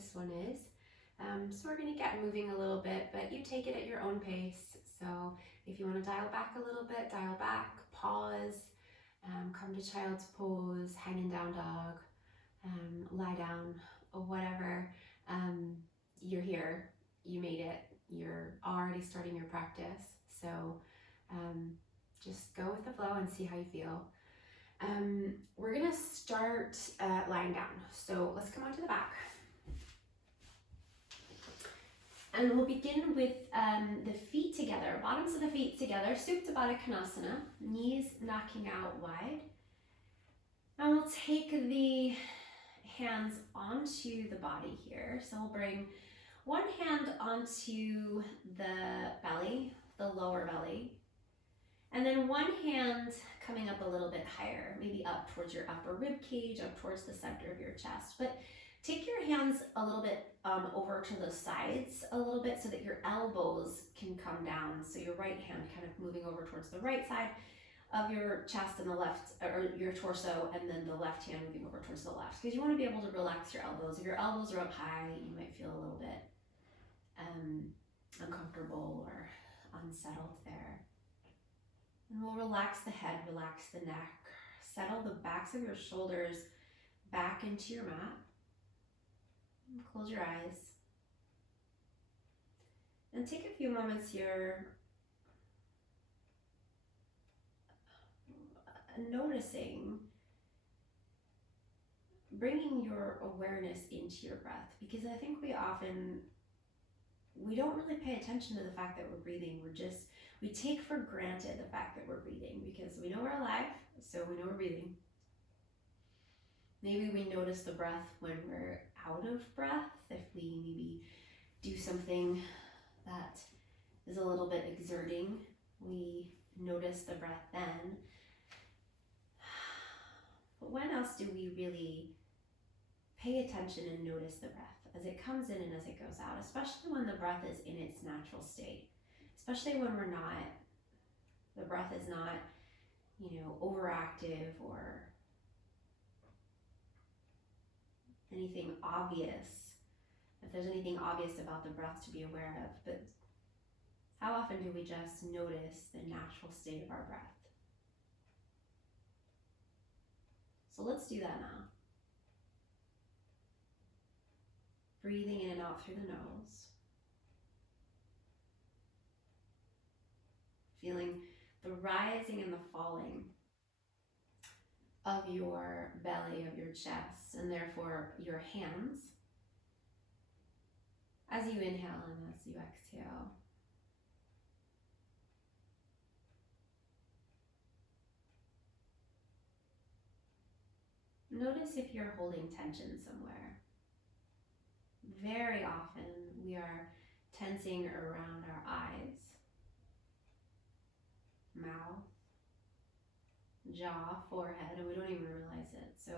this one is. So we're gonna get moving a little bit, but you take it at your own pace. So if you wanna dial back a little bit, dial back, pause, come to child's pose, hanging down dog, lie down, or whatever. You're here, you made it, you're already starting your practice. So just go with the flow and see how you feel. We're gonna start lying down. So let's come onto the back. And we'll begin with the feet together, bottoms of the feet together, Supta Baddha Konasana, knees knocking out wide. And we'll take the hands onto the body here. So we'll bring one hand onto the belly, the lower belly, and then one hand coming up a little bit higher, maybe up towards your upper rib cage, up towards the center of your chest. But take your hands a little bit over to the sides a little bit so that your elbows can come down. So your right hand kind of moving over towards the right side of your chest and the left, or your torso, and then the left hand moving over towards the left. Because you want to be able to relax your elbows. If your elbows are up high, you might feel a little bit uncomfortable or unsettled there. And we'll relax the head, relax the neck, settle the backs of your shoulders back into your mat. Close your eyes. And take a few moments here noticing, bringing your awareness into your breath, because I think we don't really pay attention to the fact that we're breathing. We take for granted the fact that we're breathing because we know we're alive, so we know we're breathing. Maybe we notice the breath when we're out of breath, if we maybe do something that is a little bit exerting, we notice the breath then. But when else do we really pay attention and notice the breath as it comes in and as it goes out, especially when the breath is in its natural state, especially when the breath is not, overactive or anything obvious, if there's anything obvious about the breath to be aware of. But how often do we just notice the natural state of our breath? So let's do that now. Breathing in and out through the nose. Feeling the rising and the falling of your belly, of your chest, and therefore your hands as you inhale and as you exhale. Notice if you're holding tension somewhere. Very often we are tensing around our eyes, mouth, jaw, forehead, and we don't even realize it. So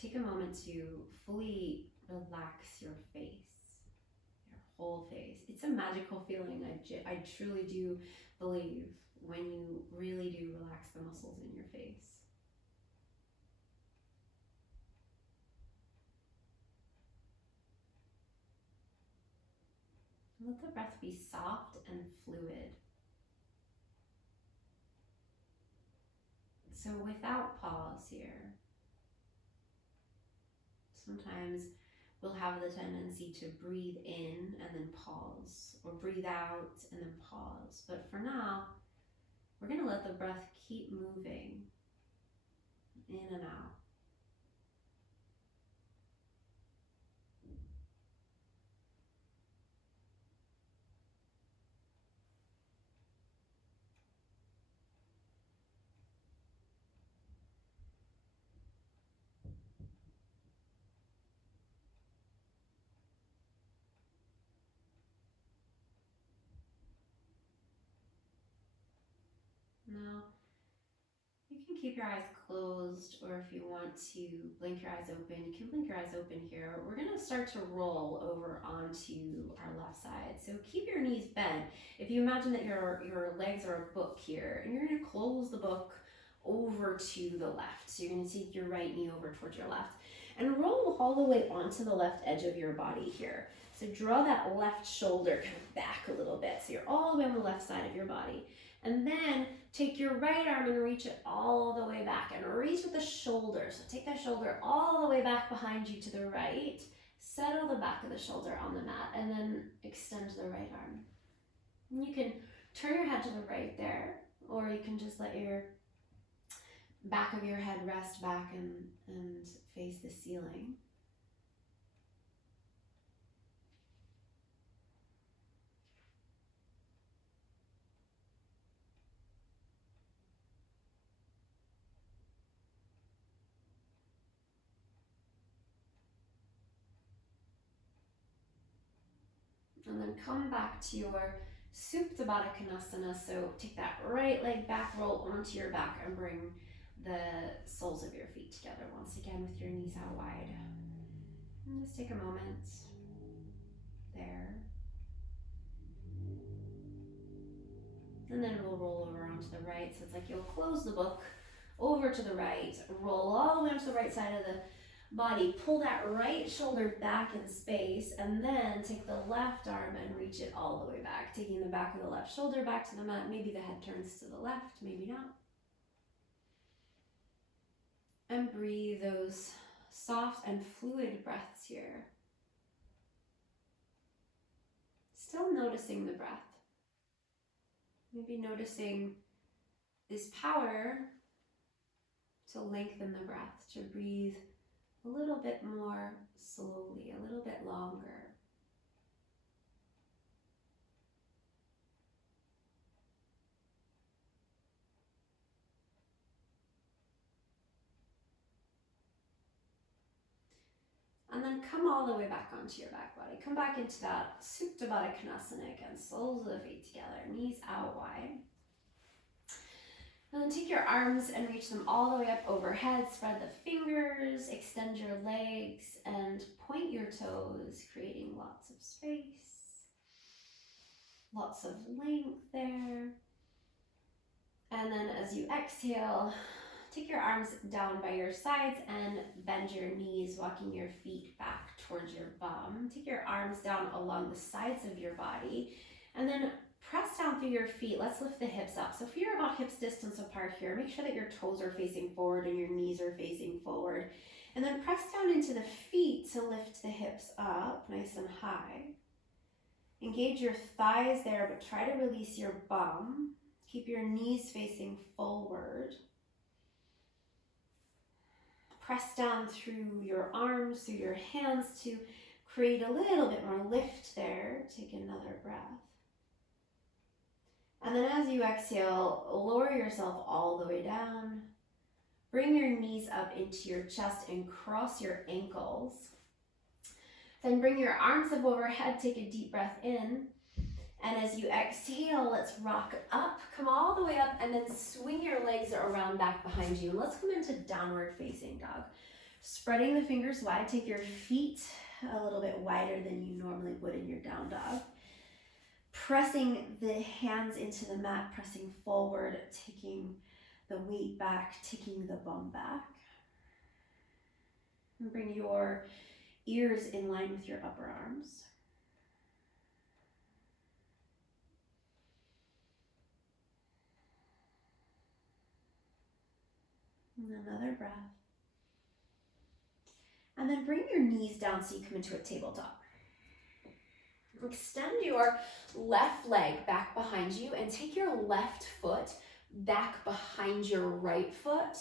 take a moment to fully relax your face, your whole face. It's a magical feeling. I truly do believe when you really do relax the muscles in your face. Let the breath be soft and fluid. So without pause here, sometimes we'll have the tendency to breathe in and then pause, or breathe out and then pause. But for now, we're going to let the breath keep moving in and out. Now, you can keep your eyes closed, or if you want to blink your eyes open, you can blink your eyes open here. We're going to start to roll over onto our left side. So keep your knees bent. If you imagine that your legs are a book here, and you're going to close the book over to the left. So you're going to take your right knee over towards your left. and roll all the way onto the left edge of your body here. So draw that left shoulder kind of back a little bit. So you're all the way on the left side of your body. And then take your right arm and reach it all the way back, and reach with the shoulder. So take that shoulder all the way back behind you to the right. Settle the back of the shoulder on the mat, and then extend the right arm. And you can turn your head to the right there, or you can just let your back of your head rest back and face the ceiling. And then come back to your Supta Baddha Konasana. So take that right leg back, roll onto your back, and bring the soles of your feet together once again with your knees out wide. And just take a moment there. And then we'll roll over onto the right. So it's like you'll close the book over to the right, roll all the way onto the right side of the body, pull that right shoulder back in space, and then take the left arm and reach it all the way back, taking the back of the left shoulder back to the mat. Maybe the head turns to the left, maybe not. And breathe those soft and fluid breaths here. Still noticing the breath. Maybe noticing this power to lengthen the breath, to breathe a little bit more slowly, a little bit longer. And then come all the way back onto your back body. Come back into that Supta Baddha Konasana again. Soles of the feet together, knees out wide. And then take your arms and reach them all the way up overhead. Spread the fingers, extend your legs, and point your toes, creating lots of space. Lots of length there. And then as you exhale, take your arms down by your sides and bend your knees, walking your feet back towards your bum. Take your arms down along the sides of your body, and then press down through your feet. Let's lift the hips up. So if you're about hips distance apart here, make sure that your toes are facing forward and your knees are facing forward. And then press down into the feet to lift the hips up nice and high. Engage your thighs there, but try to release your bum. Keep your knees facing forward. Press down through your arms, through your hands to create a little bit more lift there. Take another breath. And then as you exhale, lower yourself all the way down. Bring your knees up into your chest and cross your ankles. Then bring your arms up overhead, take a deep breath in. And as you exhale, let's rock up, come all the way up, and then swing your legs around back behind you. Let's come into downward facing dog. Spreading the fingers wide, take your feet a little bit wider than you normally would in your down dog. Pressing the hands into the mat, pressing forward, taking the weight back, taking the bum back. And bring your ears in line with your upper arms. And another breath. And then bring your knees down so you come into a tabletop. Extend your left leg back behind you and take your left foot back behind your right foot.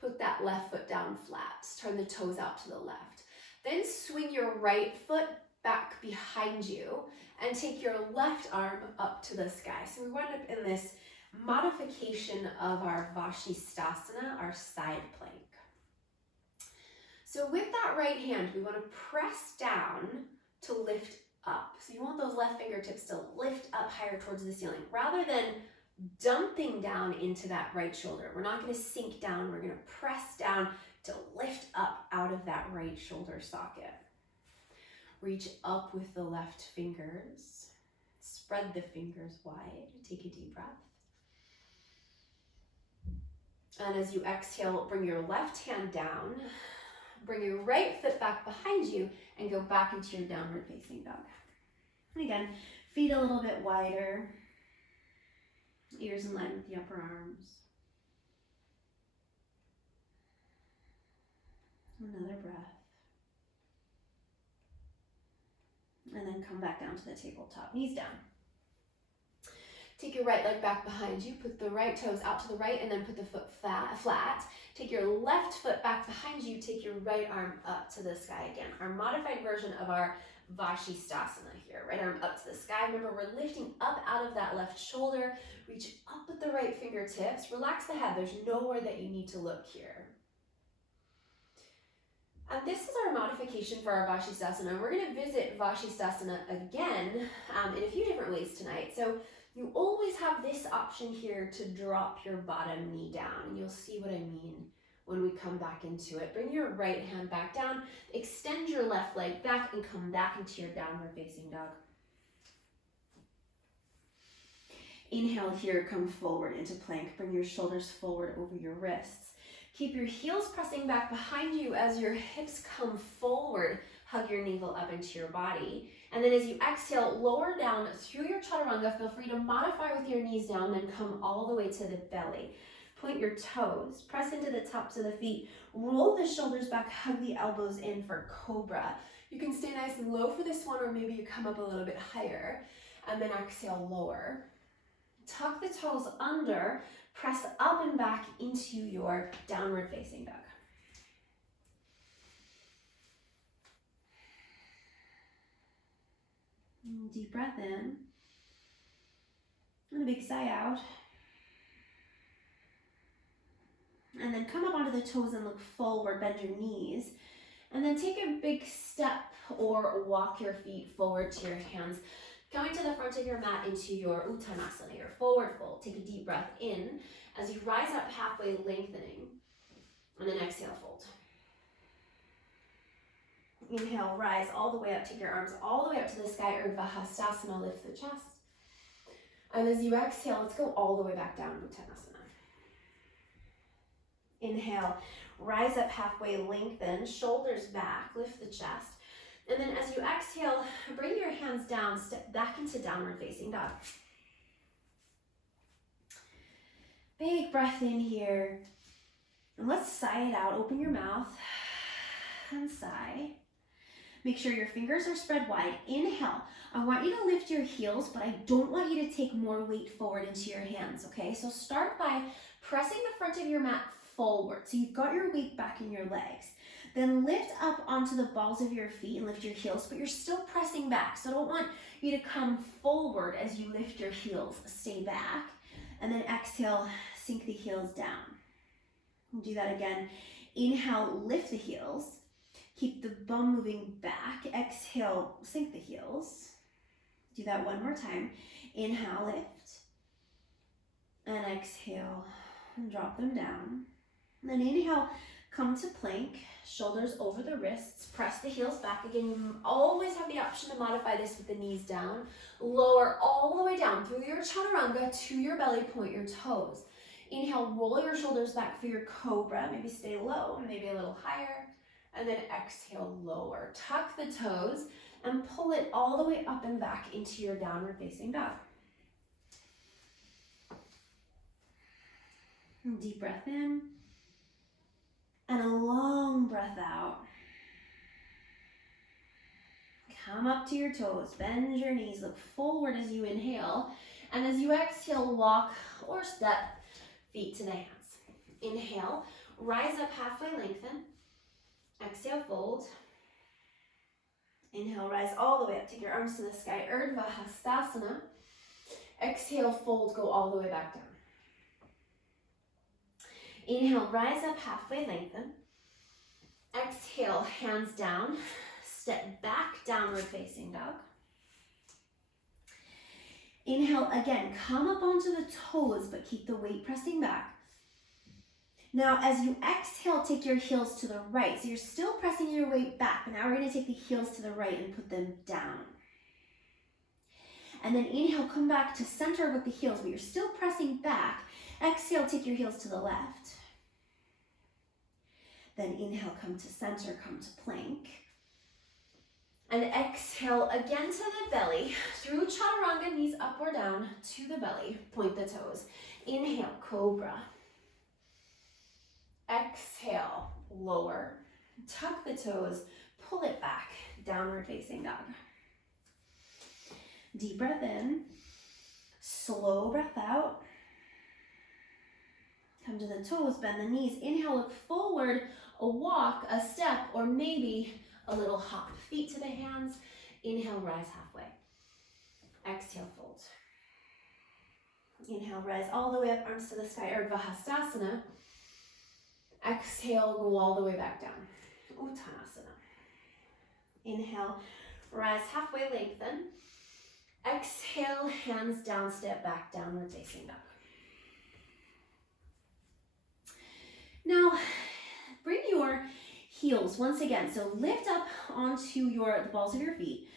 Put that left foot down flat. Turn the toes out to the left. Then swing your right foot back behind you and take your left arm up to the sky. So we wind up in this modification of our Vashisthasana, our side plank. So with that right hand, we want to press down to lift up. So you want those left fingertips to lift up higher towards the ceiling rather than dumping down into that right shoulder. We're not going to sink down. We're going to press down to lift up out of that right shoulder socket. Reach up with the left fingers. Spread the fingers wide. Take a deep breath. And as you exhale, bring your left hand down. Bring your right foot back behind you and go back into your downward facing dog. And again, feet a little bit wider, ears in line with the upper arms. Another breath. And then come back down to the tabletop, knees down. Take your right leg back behind you, put the right toes out to the right, and then put the foot flat. Take your left foot back behind you, take your right arm up to the sky again. Our modified version of our Vashisthasana here. Right arm up to the sky. Remember, we're lifting up out of that left shoulder. Reach up with the right fingertips. Relax the head. There's nowhere that you need to look here. And this is our modification for our Vashisthasana. We're going to visit Vashisthasana again in a few different ways tonight. So you always have this option here to drop your bottom knee down. And you'll see what I mean when we come back into it. Bring your right hand back down, extend your left leg back, and come back into your downward facing dog. Inhale here, come forward into plank. Bring your shoulders forward over your wrists. Keep your heels pressing back behind you as your hips come forward. Hug your navel up into your body. And then as you exhale, lower down through your chaturanga. Feel free to modify with your knees down, then come all the way to the belly. Point your toes, press into the tops of the feet, roll the shoulders back, hug the elbows in for cobra. You can stay nice and low for this one, or maybe you come up a little bit higher, and then exhale, lower. Tuck the toes under, press up and back into your downward facing dog. Deep breath in, and a big sigh out. And then come up onto the toes and look forward, bend your knees. And then take a big step or walk your feet forward to your hands. Coming to the front of your mat into your Uttanasana, your forward fold. Take a deep breath in as you rise up halfway, lengthening. And then exhale, fold. Inhale, rise all the way up. Take your arms all the way up to the sky. Urdhva Hastasana, lift the chest. And as you exhale, let's go all the way back down, Uttanasana. Inhale, rise up halfway, lengthen, shoulders back, lift the chest. And then as you exhale, bring your hands down, step back into downward facing dog. Big breath in here. And let's sigh it out. Open your mouth and sigh. Make sure your fingers are spread wide. Inhale. I want you to lift your heels, but I don't want you to take more weight forward into your hands, okay? So start by pressing the front of your mat forward. So you've got your weight back in your legs. Then lift up onto the balls of your feet and lift your heels, but you're still pressing back. So I don't want you to come forward as you lift your heels. Stay back. And then exhale, sink the heels down. We'll do that again. Inhale, lift the heels. Keep the bum moving back. Exhale, sink the heels. Do that one more time. Inhale, lift. And exhale, and drop them down. And then inhale, come to plank, shoulders over the wrists, press the heels back. Again, you always have the option to modify this with the knees down. Lower all the way down through your chaturanga to your belly, point your toes. Inhale, roll your shoulders back for your cobra. Maybe stay low, maybe a little higher. And then exhale, lower. Tuck the toes and pull it all the way up and back into your downward facing dog. And deep breath in. And a long breath out. Come up to your toes, bend your knees, look forward as you inhale. And as you exhale, walk or step feet to the hands. Inhale, rise up halfway, lengthen. Exhale, fold. Inhale, rise all the way up, take your arms to the sky, Urdhva Hastasana. Exhale, fold, go all the way back down. Inhale, rise up halfway, lengthen. Exhale, hands down, step back, downward facing dog. Inhale, again, come up onto the toes, but keep the weight pressing back. Now, as you exhale, take your heels to the right. So you're still pressing your weight back, but now we're gonna take the heels to the right and put them down. And then inhale, come back to center with the heels, but you're still pressing back. Exhale, take your heels to the left. Then inhale, come to center, come to plank. And exhale again to the belly. Through chaturanga, knees up or down to the belly. Point the toes. Inhale, cobra. Exhale, lower. Tuck the toes, pull it back. Downward facing dog. Deep breath in. Slow breath out. Come to the toes, bend the knees. Inhale, look forward, a walk, a step, or maybe a little hop. Feet to the hands. Inhale, rise halfway. Exhale, fold. Inhale, rise all the way up, arms to the sky, Urdhva Hastasana. Exhale, go all the way back down. Uttanasana. Inhale, rise halfway, lengthen. Exhale, hands down, step back, downward facing dog. Now, bring your heels once again. So lift up onto the balls of your feet.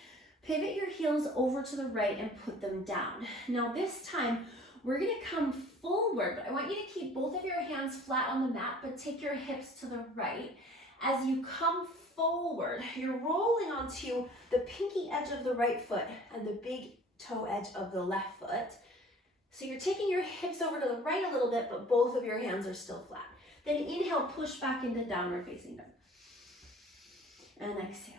Pivot your heels over to the right and put them down. Now this time, we're gonna come forward, but I want you to keep both of your hands flat on the mat, but take your hips to the right. As you come forward, you're rolling onto the pinky edge of the right foot and the big toe edge of the left foot. So you're taking your hips over to the right a little bit, but both of your hands are still flat. Then inhale, push back into downward facing dog. And exhale.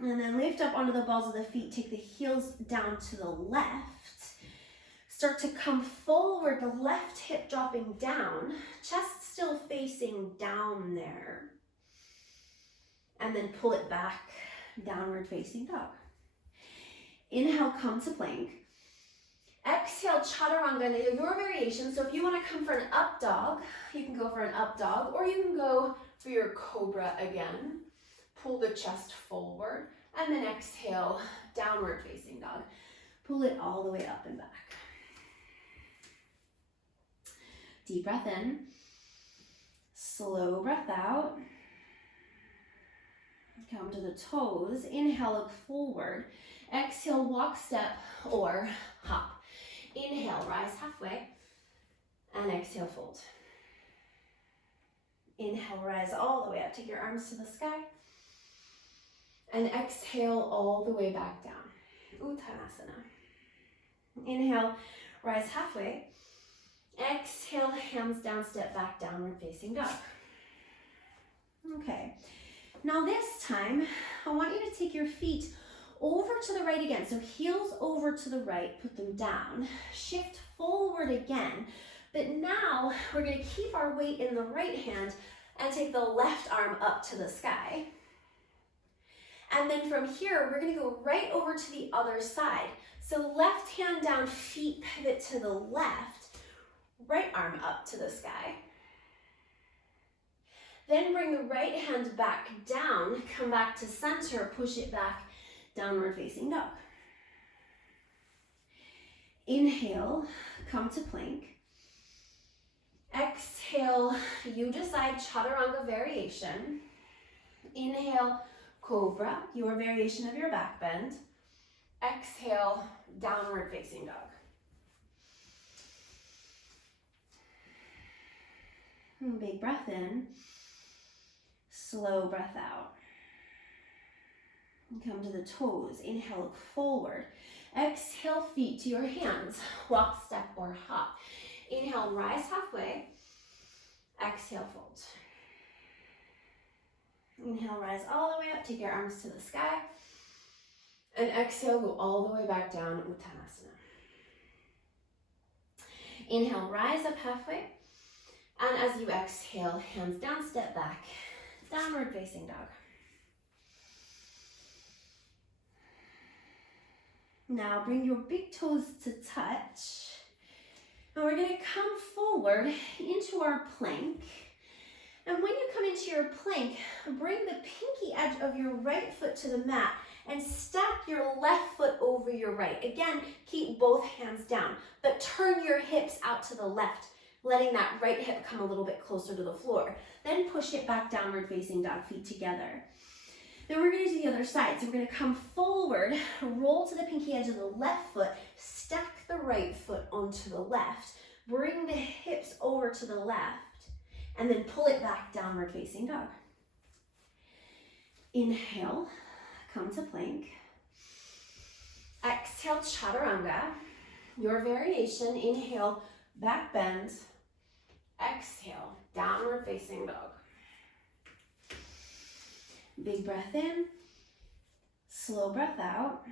And then lift up onto the balls of the feet. Take the heels down to the left. Start to come forward, the left hip dropping down. Chest still facing down there. And then pull it back, downward facing dog. Inhale, come to plank. Exhale, chaturanga, your variation. So if you want to come for an up dog, you can go for an up dog, or you can go for your cobra again. Pull the chest forward, and then exhale, downward facing dog. Pull it all the way up and back. Deep breath in. Slow breath out. Come to the toes. Inhale, look forward. Exhale, walk, step, or hop. Inhale, rise halfway, and exhale, fold. Inhale, rise all the way up. Take your arms to the sky. And exhale all the way back down. Uttanasana. Inhale, rise halfway. Exhale, hands down, step back, downward facing dog. Okay. Now this time, I want you to take your feet over to the right again. So heels over to the right, put them down. Shift forward again. But now we're going to keep our weight in the right hand and take the left arm up to the sky. And then from here, we're going to go right over to the other side. So left hand down, feet pivot to the left, right arm up to the sky. Then bring the right hand back down, come back to center, push it back, downward facing dog. Inhale, come to plank. Exhale, you decide, chaturanga variation. Inhale, cobra, your variation of your back bend. Exhale, downward facing dog. And big breath in. Slow breath out. And come to the toes. Inhale, look forward. Exhale, feet to your hands. Walk, step, or hop. Inhale, rise halfway. Exhale, fold. Inhale, rise all the way up. Take your arms to the sky. And exhale, go all the way back down, Uttanasana. Inhale, rise up halfway. And as you exhale, hands down, step back. Downward facing dog. Now bring your big toes to touch. And we're going to come forward into our plank. And when you come into your plank, bring the pinky edge of your right foot to the mat and stack your left foot over your right. Again, keep both hands down, but turn your hips out to the left, letting that right hip come a little bit closer to the floor. Then push it back, downward facing dog, feet together. Then we're going to do the other side. So we're going to come forward, roll to the pinky edge of the left foot, stack the right foot onto the left, bring the hips over to the left, And then pull it back, downward facing dog. Inhale, come to plank. Exhale, chaturanga. Your variation, inhale, back bend. Exhale, downward facing dog. Big breath in, slow breath out.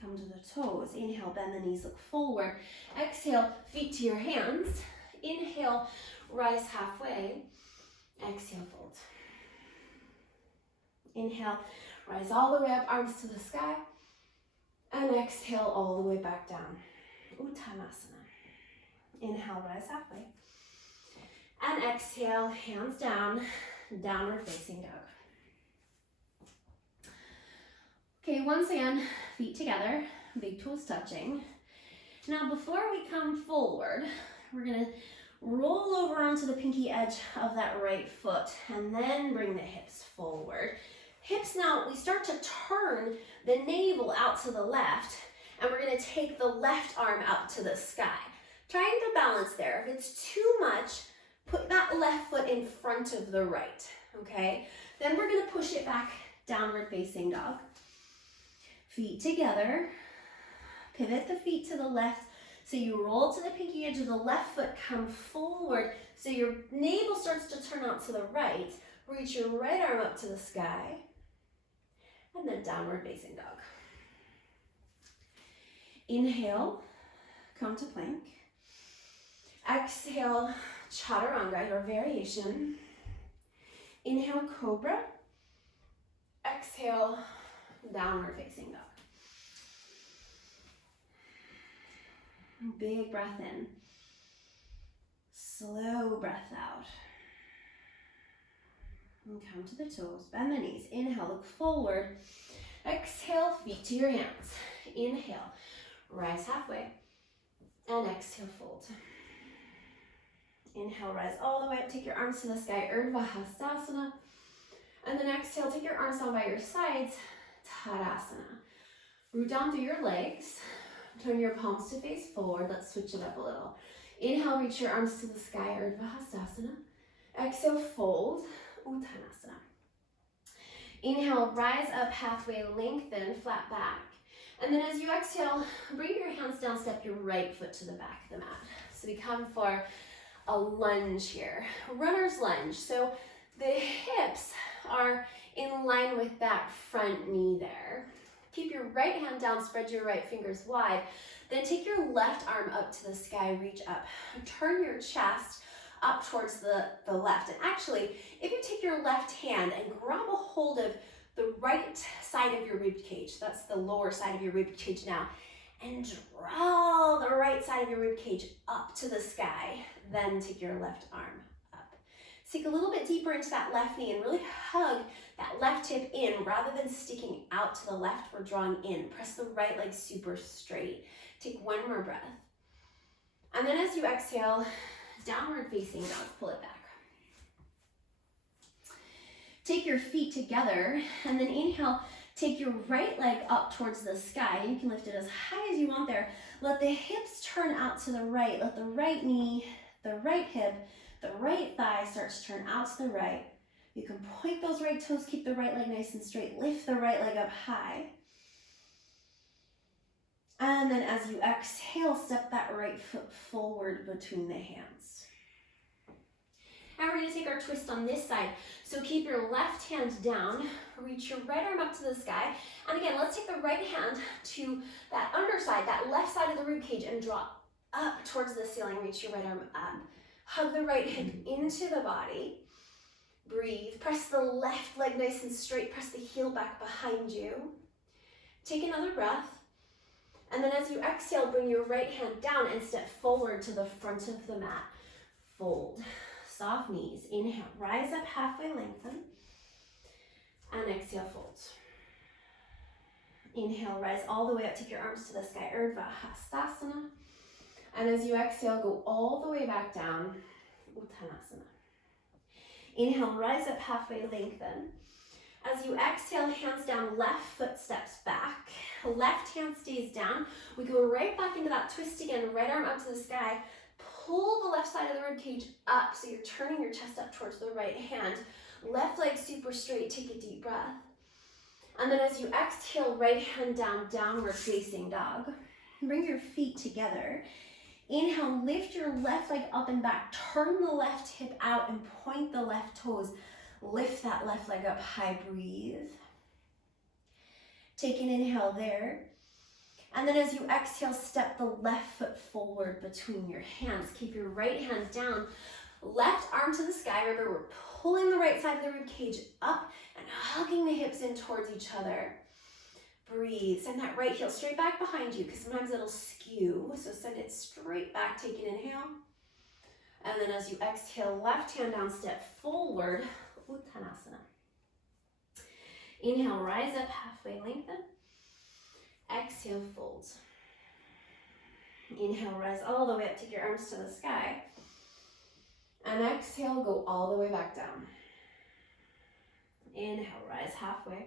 Come to the toes. Inhale, bend the knees, look forward. Exhale, feet to your hands. Inhale, rise halfway. Exhale, fold. Inhale, rise all the way up, arms to the sky. And exhale all the way back down. Uttanasana. Inhale, rise halfway. And exhale, hands down, downward facing dog. Okay, once again, feet together, big toes touching. Now before we come forward, we're gonna roll over onto the pinky edge of that right foot and then bring the hips forward. Hips now, we start to turn the navel out to the left, and we're gonna take the left arm up to the sky. Trying to balance there. If it's too much, put that left foot in front of the right, okay? Then we're gonna push it back, downward facing dog. Feet together, pivot the feet to the left, so you roll to the pinky edge of the left foot, come forward, so your navel starts to turn out to the right, reach your right arm up to the sky, and then downward facing dog. Inhale, come to plank. Exhale, chaturanga, your variation. Inhale, cobra. Exhale, downward facing dog. Big breath in. Slow breath out. And come to the toes, bend the knees. Inhale, look forward. Exhale, feet to your hands. Inhale, rise halfway. And exhale, fold. Inhale, rise all the way up. Take your arms to the sky, Urdhva Hastasana. And then exhale, take your arms down by your sides, Tadasana. Root down through your legs. Turn your palms to face forward. Let's switch it up a little. Inhale, reach your arms to the sky, Urdhva Hastasana. Exhale, fold, Uttanasana. Inhale, rise up halfway, lengthen, flat back. And then as you exhale, bring your hands down, step your right foot to the back of the mat. So we come for a lunge here, runner's lunge. So the hips are in line with that front knee there. Keep your right hand down, spread your right fingers wide. Then take your left arm up to the sky, reach up. Turn your chest up towards the left. And actually, if you take your left hand and grab a hold of the right side of your rib cage, that's the lower side of your rib cage now, and draw the right side of your rib cage up to the sky, then take your left arm up. Sink a little bit deeper into that left knee and really hug that left hip in rather than sticking out to the left. We're drawing in. Press the right leg super straight. Take one more breath. And then as you exhale, downward facing dog, pull it back. Take your feet together and then inhale, take your right leg up towards the sky. You can lift it as high as you want there. Let the hips turn out to the right. Let the right knee, the right hip, the right thigh start to turn out to the right. You can point those right toes, keep the right leg nice and straight. Lift the right leg up high. And then as you exhale, step that right foot forward between the hands. And we're going to take our twist on this side. So keep your left hand down, reach your right arm up to the sky. And again, let's take the right hand to that underside, that left side of the rib cage, and draw up towards the ceiling. Reach your right arm up. Hug the right hip into the body. Breathe. Press the left leg nice and straight. Press the heel back behind you. Take another breath. And then as you exhale, bring your right hand down and step forward to the front of the mat. Fold. Soft knees. Inhale, rise up halfway, lengthen. And exhale, fold. Inhale, rise all the way up. Take your arms to the sky, Urdhva Hastasana. And as you exhale, go all the way back down, Uttanasana. Inhale, rise up halfway, lengthen. As you exhale, hands down, left foot steps back. Left hand stays down. We go right back into that twist again, right arm up to the sky. pull the left side of the rib cage up, so you're turning your chest up towards the right hand. Left leg super straight, take a deep breath. And then as you exhale, right hand down, downward facing dog. Bring your feet together. Inhale, lift your left leg up and back. Turn the left hip out and point the left toes. Lift that left leg up high, breathe. Take an inhale there. And then as you exhale, step the left foot forward between your hands. Keep your right hand down. Left arm to the sky. Remember, we're pulling the right side of the rib cage up and hugging the hips in towards each other. Breathe. Send that right heel straight back behind you because sometimes it'll skew. So send it straight back. Take an inhale. And then as you exhale, left hand down, step forward. Uttanasana. Inhale, rise up, halfway lengthen. Exhale, fold. Inhale, rise all the way up, take your arms to the sky. And exhale, go all the way back down. Inhale, rise halfway.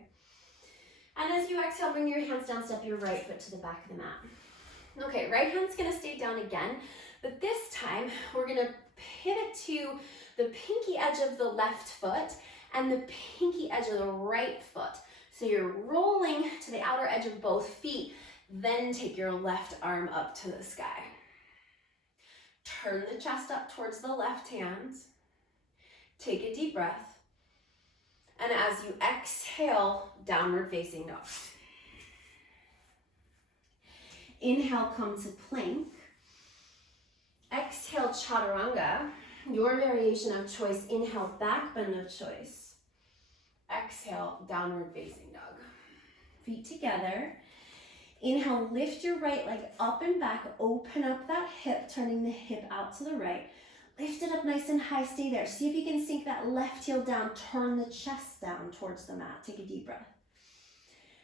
And as you exhale, bring your hands down, step your right foot to the back of the mat. Okay, right hand's gonna stay down again, but this time we're gonna pivot to the pinky edge of the left foot and the pinky edge of the right foot. So you're rolling to the outer edge of both feet, then take your left arm up to the sky. Turn the chest up towards the left hand. Take a deep breath. And as you exhale, downward facing dog. Inhale, come to plank. Exhale, chaturanga. Your variation of choice. Inhale, back bend of choice. Exhale, downward facing dog. Feet together. Inhale, lift your right leg up and back. Open up that hip, turning the hip out to the right. Lift it up nice and high, stay there. See if you can sink that left heel down, turn the chest down towards the mat. Take a deep breath.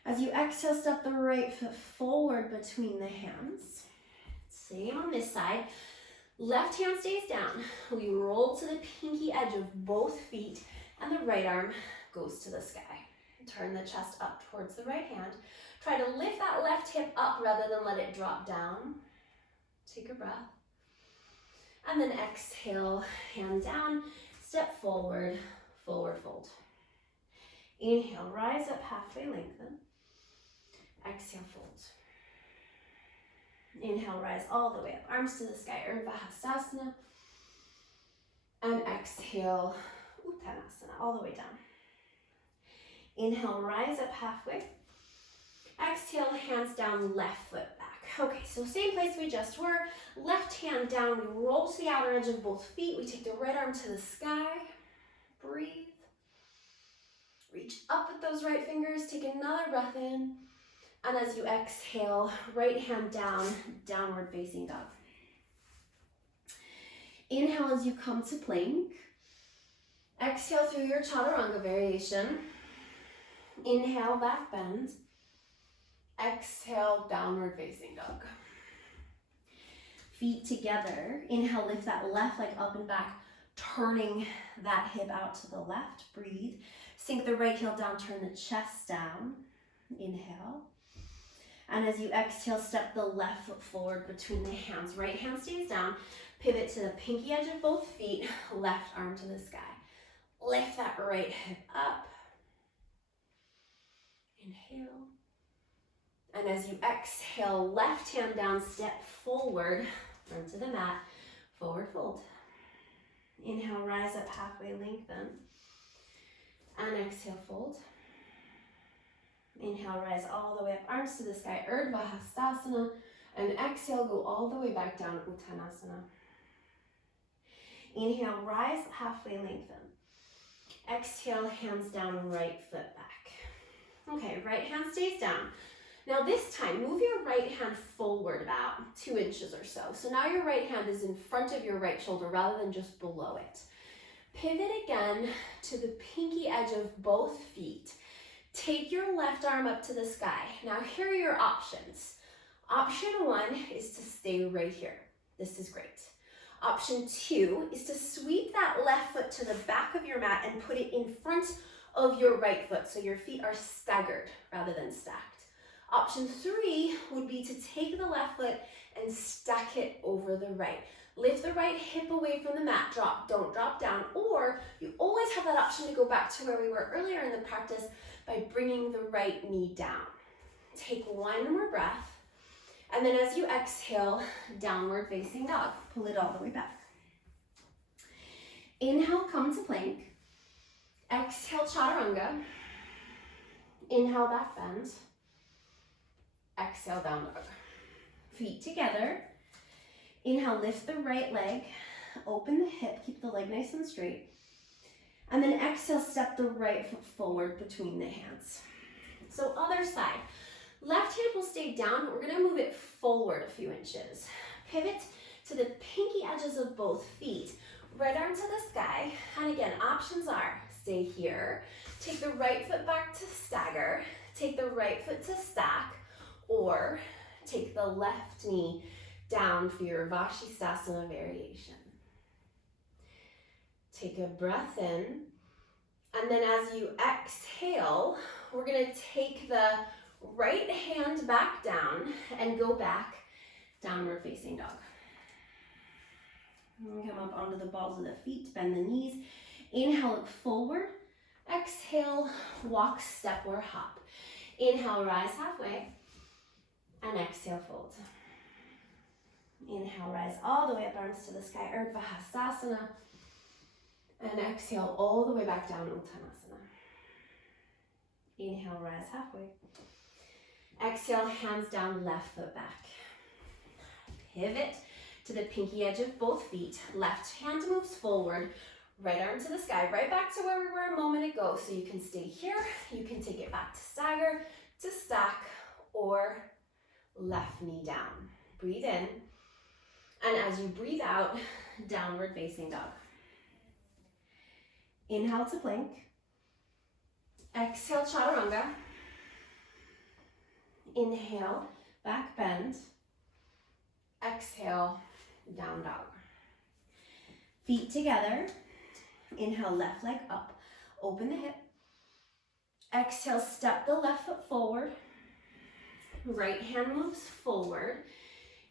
As you exhale, step the right foot forward between the hands. Same on this side. Left hand stays down. We roll to the pinky edge of both feet and the right arm goes to the sky. Turn the chest up towards the right hand. Try to lift that left hip up rather than let it drop down. Take a breath. And then exhale, hand down, step forward, forward fold. Inhale, rise up, halfway lengthen. Exhale, fold. Inhale, rise all the way up, arms to the sky, Urdhva Hastasana. And exhale, Uttanasana, all the way down. Inhale, rise up halfway. Exhale, hands down, left foot back. Okay, so same place we just were. Left hand down, we roll to the outer edge of both feet. We take the right arm to the sky. Breathe. Reach up with those right fingers. Take another breath in. And as you exhale, right hand down, downward facing dog. Inhale as you come to plank. Exhale through your chaturanga variation. Inhale, back bend. Exhale, downward facing dog. Feet together. Inhale, lift that left leg up and back, turning that hip out to the left. Breathe. Sink the right heel down, turn the chest down. Inhale. And as you exhale, step the left foot forward between the hands. Right hand stays down. Pivot to the pinky edge of both feet. Left arm to the sky. Lift that right hip up. Inhale. And as you exhale, left hand down, step forward, onto the mat, forward fold. Inhale, rise up halfway, lengthen. And exhale, fold. Inhale, rise all the way up, arms to the sky, Urdhva Hastasana. And exhale, go all the way back down, Uttanasana. Inhale, rise halfway, lengthen. Exhale, hands down, right foot back. Okay, right hand stays down. Now this time, move your right hand forward about 2 inches or so. So now your right hand is in front of your right shoulder rather than just below it. Pivot again to the pinky edge of both feet. Take your left arm up to the sky. Now here are your options. Option 1 is to stay right here. This is great. Option 2 is to sweep that left foot to the back of your mat and put it in front of your right foot so your feet are staggered rather than stacked. Option 3 would be to take the left foot and stack it over the right. Lift the right hip away from the mat, don't drop down, or you always have that option to go back to where we were earlier in the practice by bringing the right knee down. Take one more breath, and then as you exhale, downward facing dog. Pull it all the way back. Inhale, come to plank. Exhale, chaturanga. Inhale, back bend. Exhale, down dog. Feet together. Inhale, lift the right leg. Open the hip, keep the leg nice and straight. And then exhale, step the right foot forward between the hands. So other side. Left hand will stay down, but we're gonna move it forward a few inches. Pivot to the pinky edges of both feet. Right arm to the sky. And again, options are stay here. Take the right foot back to stagger. Take the right foot to stack. Or take the left knee down for your Vashisthasana variation. Take a breath in. And then as you exhale, we're gonna take the right hand back down and go back, downward facing dog. Come up onto the balls of the feet, bend the knees. Inhale, look forward. Exhale, walk, step, or hop. Inhale, rise halfway. And exhale, fold. Inhale, rise all the way up, arms to the sky, Urdhva Hastasana. And exhale all the way back down, Uttanasana. Inhale, rise halfway. Exhale, hands down, left foot back. Pivot to the pinky edge of both feet. Left hand moves forward, right arm to the sky, right back to where we were a moment ago. So you can stay here, you can take it back to stagger, to stack, or left knee down. Breathe in, and as you breathe out, downward facing dog. Inhale to plank. Exhale, chaturanga. Inhale, back bend. Exhale, down dog. Feet together. Inhale, left leg up. Open the hip. Exhale, step the left foot forward. Right hand moves forward.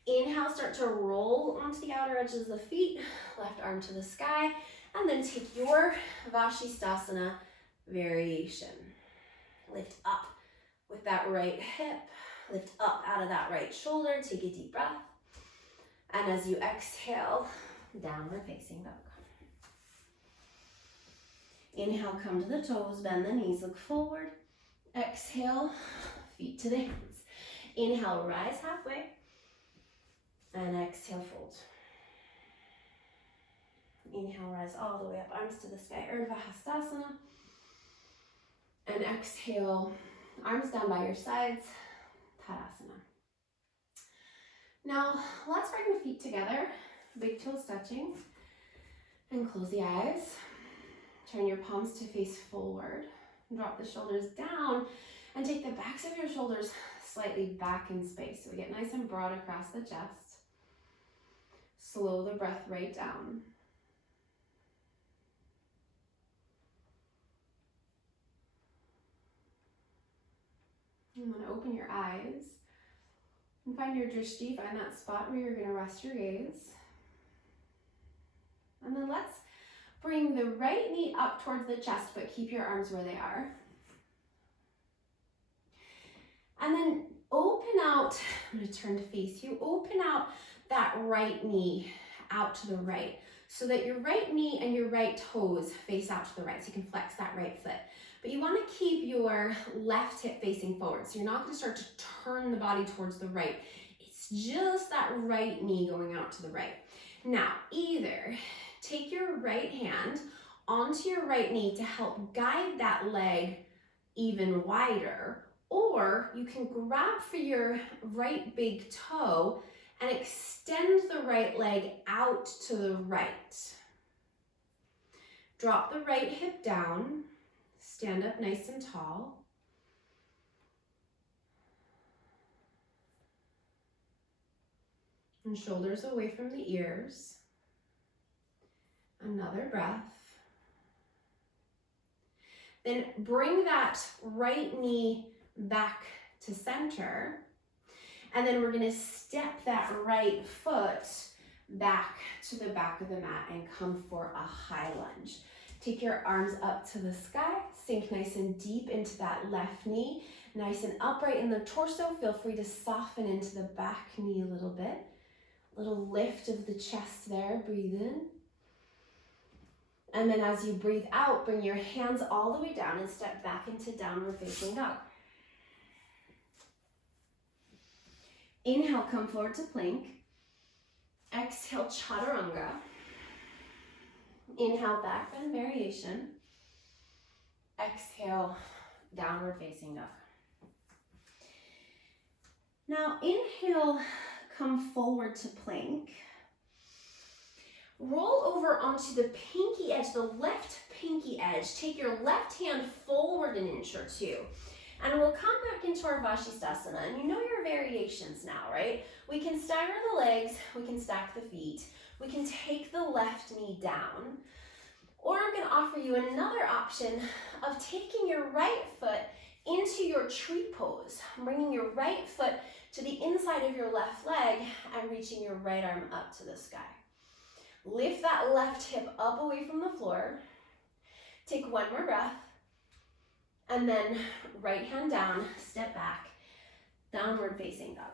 Inhale, start to roll onto the outer edges of the feet. Left arm to the sky. And then take your Vashisthasana variation. Lift up with that right hip. Lift up out of that right shoulder. Take a deep breath. And as you exhale, downward facing dog. Inhale, come to the toes, bend the knees, look forward. Exhale, feet to the hands. Inhale, rise halfway. And exhale, fold. Inhale, rise all the way up, arms to the sky, Urdhva Hastasana. And exhale, arms down by your sides, Tadasana. Now, let's bring the feet together, big toes touching, and close the eyes. Turn your palms to face forward. Drop the shoulders down, and take the backs of your shoulders slightly back in space. So we get nice and broad across the chest. Slow the breath right down. And then open your eyes and find your drishti, find that spot where you're going to rest your gaze. And then let's bring the right knee up towards the chest, but keep your arms where they are. And then open out, I'm going to turn to face you, open out that right knee out to the right so that your right knee and your right toes face out to the right, so you can flex that right foot. But you want to keep your left hip facing forward. So you're not going to start to turn the body towards the right. It's just that right knee going out to the right. Now, either take your right hand onto your right knee to help guide that leg even wider, or you can grab for your right big toe and extend the right leg out to the right. Drop the right hip down. Stand up nice and tall. And shoulders away from the ears. Another breath. Then bring that right knee back to center. And then we're going to step that right foot back to the back of the mat and come for a high lunge. Take your arms up to the sky, sink nice and deep into that left knee, nice and upright in the torso. Feel free to soften into the back knee a little bit. Little lift of the chest there, breathe in. And then as you breathe out, bring your hands all the way down and step back into downward facing dog. Inhale, come forward to plank. Exhale, chaturanga. Inhale, back bend variation. Exhale, downward facing dog. Now inhale, come forward to plank. Roll over onto the pinky edge, the left pinky edge. Take your left hand forward an inch or two. And we'll come back into our Vashisthasana. And you know your variations now, right? We can stagger the legs, we can stack the feet, we can take the left knee down. Or I'm gonna offer you another option of taking your right foot into your tree pose, bringing your right foot to the inside of your left leg and reaching your right arm up to the sky. Lift that left hip up away from the floor. Take one more breath. And then right hand down, step back, downward facing dog.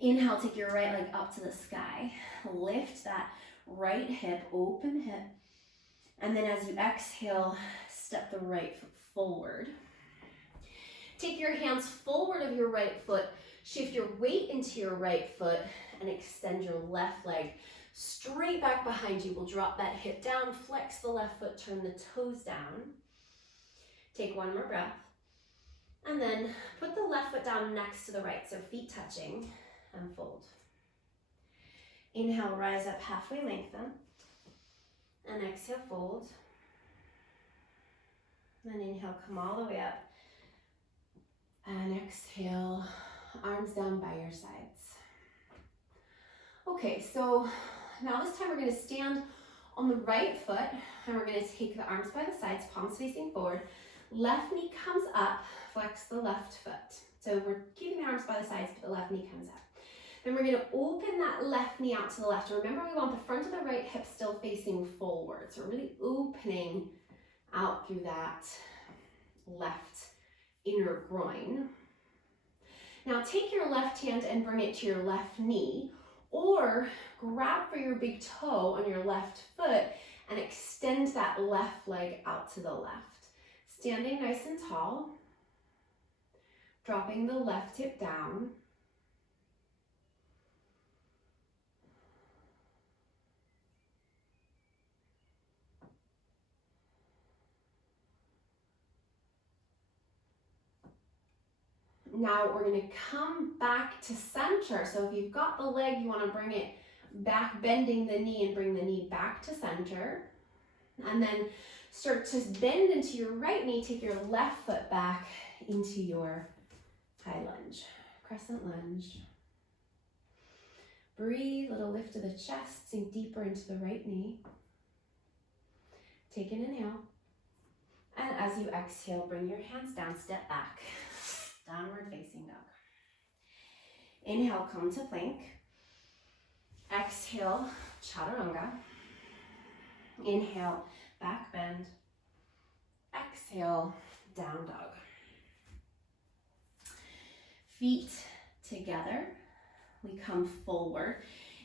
Inhale, take your right leg up to the sky. Lift that right hip, open hip. And then as you exhale, step the right foot forward. Take your hands forward of your right foot. Shift your weight into your right foot and extend your left leg straight back behind you. We'll drop that hip down, flex the left foot, turn the toes down. Take one more breath. And then put the left foot down next to the right, so feet touching, and fold. Inhale, rise up halfway, lengthen. And exhale, fold. Then inhale, come all the way up. And exhale, arms down by your sides. Okay, so now this time we're going to stand on the right foot and we're going to take the arms by the sides, palms facing forward. Left knee comes up, flex the left foot. So we're keeping the arms by the sides, but the left knee comes up. Then we're going to open that left knee out to the left. Remember, we want the front of the right hip still facing forward. So we're really opening out through that left inner groin. Now take your left hand and bring it to your left knee, or grab for your big toe on your left foot and extend that left leg out to the left. Standing nice and tall, dropping the left hip down. Now we're going to come back to center. So if you've got the leg, you want to bring it back, bending the knee and bring the knee back to center. And then start to bend into your right knee, take your left foot back into your high lunge, crescent lunge. Breathe, little lift of the chest, sink deeper into the right knee. Take an inhale. And as you exhale, bring your hands down, step back. Downward facing dog. Inhale, come to plank. Exhale, chaturanga. Inhale, back bend. Exhale, down dog. Feet together. We come forward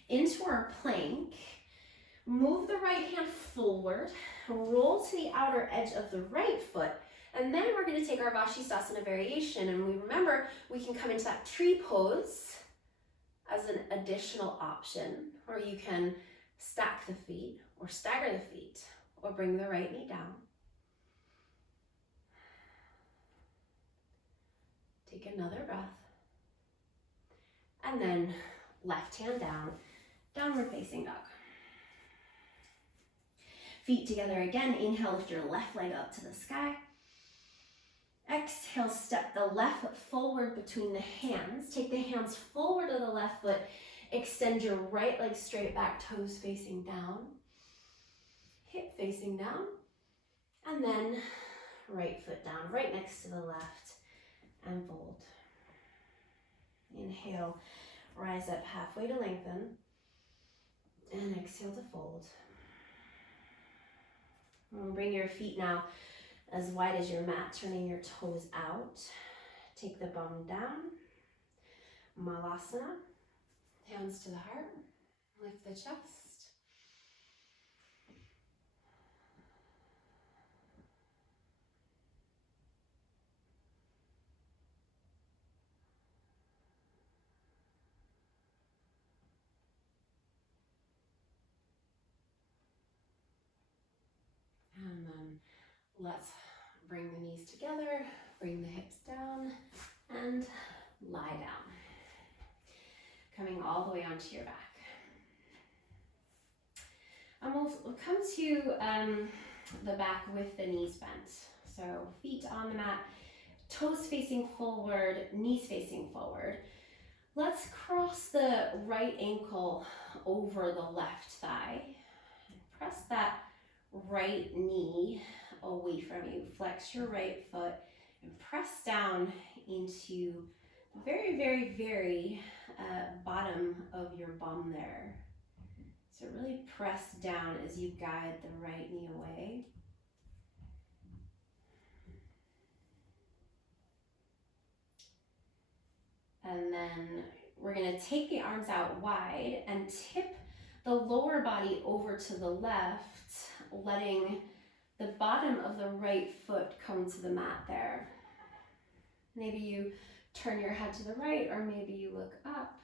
into our plank. Move the right hand forward. Roll to the outer edge of the right foot. And then we're going to take our Vashisthasana variation, and we remember we can come into that tree pose as an additional option, or you can stack the feet or stagger the feet or bring the right knee down. Take another breath. And then left hand down, downward facing dog. Feet together again. Inhale, lift your left leg up to the sky. Exhale, step the left foot forward between the hands. Take the hands forward of the left foot. Extend your right leg straight back, toes facing down. Hip facing down. And then right foot down, right next to the left, and fold. Inhale, rise up halfway to lengthen. And exhale to fold. And bring your feet now as wide as your mat, turning your toes out. Take the bum down. Malasana. Hands to the heart. Lift the chest. And then let's bring the knees together, bring the hips down, and lie down. Coming all the way onto your back. And we'll come to the back with the knees bent. So feet on the mat, toes facing forward, knees facing forward. Let's cross the right ankle over the left thigh. Press that right knee away from you. Flex your right foot and press down into the very, very, very bottom of your bum there. So really press down as you guide the right knee away. And then we're going to take the arms out wide and tip the lower body over to the left, letting the bottom of the right foot come to the mat there. Maybe you turn your head to the right, or maybe you look up.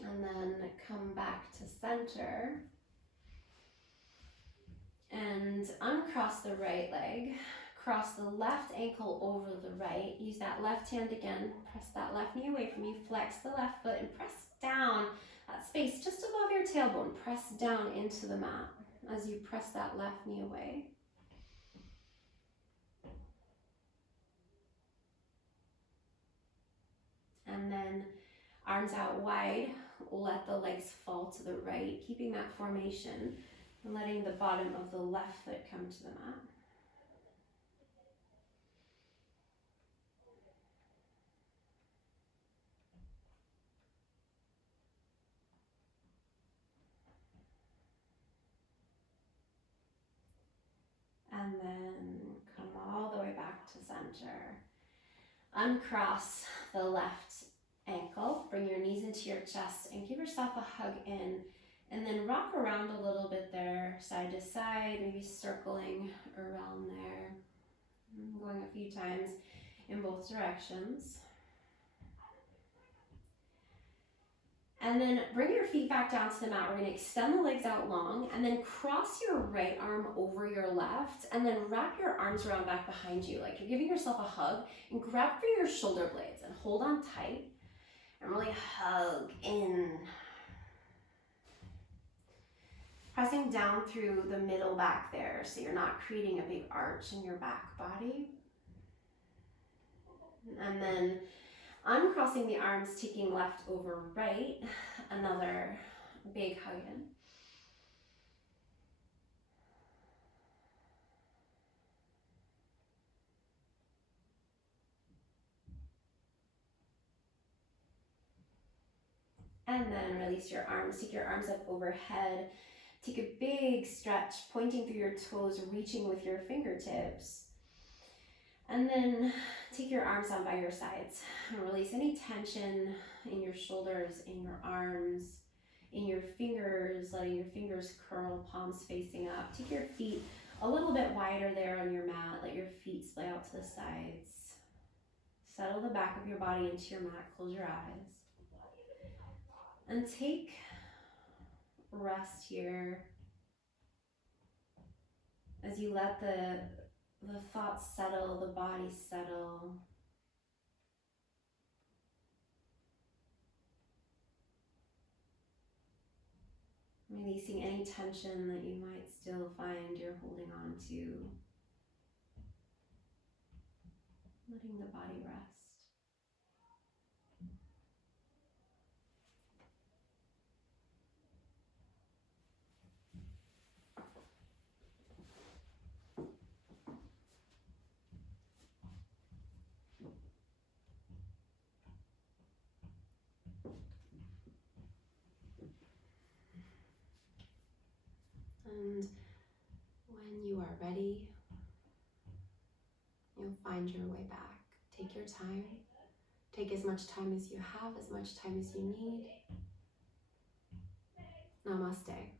And then come back to center. And uncross the right leg. Cross the left ankle over the right. Use that left hand again. Press that left knee away from you. Flex the left foot and press down that space just above your tailbone. Press down into the mat as you press that left knee away. And then arms out wide. Let the legs fall to the right, keeping that formation and letting the bottom of the left foot come to the mat. And then come all the way back to center. Uncross the left ankle, bring your knees into your chest and give yourself a hug in. And then rock around a little bit there, side to side, maybe circling around there. Going a few times in both directions. And then bring your feet back down to the mat. We're going to extend the legs out long and then cross your right arm over your left and then wrap your arms around back behind you like you're giving yourself a hug, and grab for your shoulder blades and hold on tight and really hug in. Pressing down through the middle back there so you're not creating a big arch in your back body. And then uncrossing the arms, taking left over right, another big hug in. And then release your arms, take your arms up overhead. Take a big stretch, pointing through your toes, reaching with your fingertips. And then take your arms down by your sides and release any tension in your shoulders, in your arms, in your fingers, letting your fingers curl, palms facing up. Take your feet a little bit wider there on your mat. Let your feet splay out to the sides. Settle the back of your body into your mat. Close your eyes. And take rest here as you let the thoughts settle, the body settle. Releasing any tension that you might still find you're holding on to. Letting the body rest. find your way back. Take your time. Take as much time as you have, as much time as you need. Namaste.